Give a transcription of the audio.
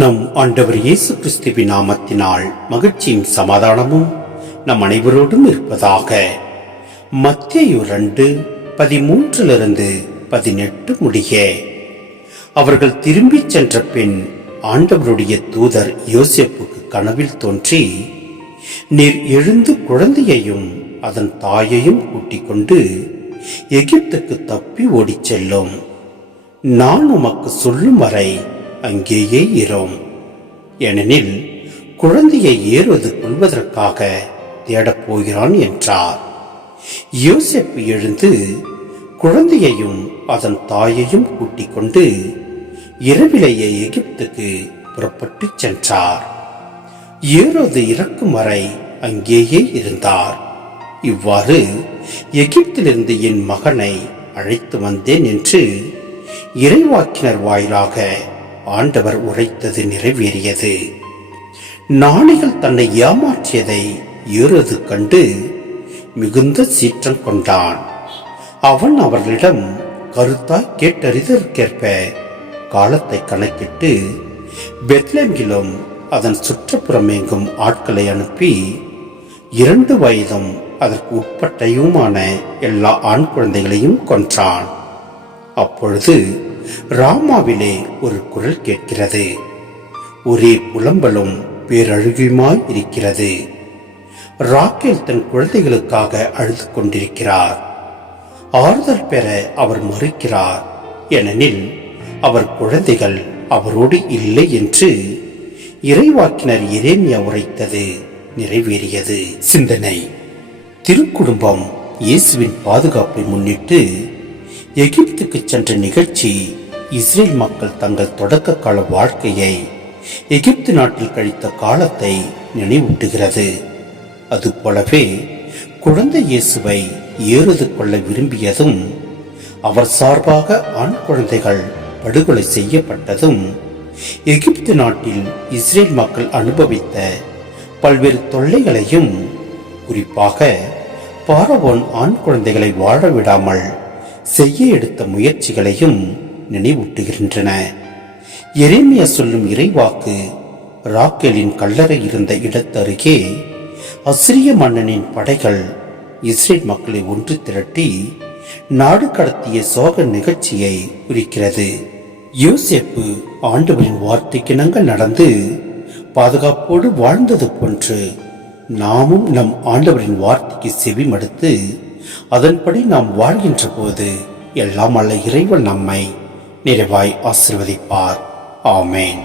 நம் ஆண்டவர் இயேசு கிறிஸ்துவின் நாமத்தினால் மகிழ்ச்சியும் சமாதானமும் நம் அனைவரோடும் இருப்பதாக. மத்தியு ரெண்டு பதிமூன்றிலிருந்து பதினெட்டு முடிய. அவர்கள் திரும்பிச் சென்ற பின் ஆண்டவருடைய தூதர் யோசிப்புக்கு கனவில் தோன்றி நீர் எழுந்து குழந்தையையும் அதன் தாயையும் கூட்டிக் கொண்டு எகிப்துக்கு தப்பி ஓடிச் செல்லும். நான் உமக்கு சொல்லும் வரை அங்கேயே இரோம் ஏனெனில் குழந்தையை ஏறுவது கொள்வதற்காக தேடப் போகிறான் என்றார். யோசேப்பு எழுந்து குழந்தையையும் அதன் தாயையும் கூட்டிக் கொண்டு இரவிலேயே எகிப்துக்கு புறப்பட்டுச் சென்றார். ஏரோது இறக்கும் வரை அங்கேயே இருந்தார். இவ்வாறு எகிப்திலிருந்து என் மகனை அழைத்து வந்தேன் என்று இறைவாக்கினர் வாயிலாக ஆண்டவர் உரைத்தது நிறைவேறியது. நாணிகள் தன்னை ஏமாற்றியதை ஏறுவது கண்டு மிகுந்த சீற்றம் கொண்டான். அவன் அவர்களிடம் கருத்தாய் கேட்டறிதற்கேற்ப காலத்தை கணக்கிட்டு பெத்லேங்கிலும் அதன் சுற்றுப்புறம் எங்கும் ஆட்களை அனுப்பி இரண்டு வயதும் அதற்கு உட்பட்டையுமான எல்லா ஆண் குழந்தைகளையும் கொன்றான். அப்பொழுது ராமாவிலே ஒரு குரல் கேட்கிறது. ஒரே புலம்பலும் பேரழுகியுமாய் இருக்கிறது. ராக்கேல் தன் குழந்தைகளுக்காக அழுது கொண்டிருக்கிறார். ஆறுதல் பெற அவர் மறுக்கிறார். ஏனெனில் அவர் குழந்தைகள் அவரோடு இல்லை என்று இறைவாக்கினர் இரேமியா உரைத்தது நிறைவேறியது. சிந்தனை. திருக்குடும்பம் இயேசுவின் பாதுகாப்பை முன்னிட்டு எகிப்துக்கு சென்ற நிகழ்ச்சி இஸ்ரேல் மக்கள் தங்கள் தொடக்க கால வாழ்க்கையை எகிப்து நாட்டில் கழித்த காலத்தை நினைவூட்டுகிறது. அதுபோலவே குழந்தை இயேசுவை ஏறுது கொள்ள விரும்பியதும் அவர் சார்பாக ஆண் குழந்தைகள் படுகொலை செய்யப்பட்டதும் எகிப்து நாட்டில் இஸ்ரேல் மக்கள் அனுபவித்த பல்வேறு தொல்லைகளையும் குறிப்பாக பாரவோன் ஆண் குழந்தைகளை வாழ விடாமல் செய்ய எடுத்த முயற்சிகளையும் நினைவூட்டுகின்றன. எரேமியா சொல்லும் இறைவாக்கு ராக்கேலின் கல்லறை இருந்த இடத்தருகே அசிரிய மன்னனின் படைகள் இஸ்ரேல் மக்களை ஒன்று திரட்டி நாடு கடத்திய சோக நிகழ்ச்சியை குறிக்கிறது. யோசேப்பு ஆண்டவரின் வார்த்தைக்கிணங்க நடந்து பாதுகாப்போடு வாழ்ந்தது போன்று நாமும் நம் ஆண்டவரின் வார்த்தைக்கு செவி மடுத்து அதன்படி நாம் வாழ்கின்ற போது எல்லாம் அல்ல இறைவன் நம்மை நிறைவாய் ஆசிர்வதிப்பார். ஆமேன்.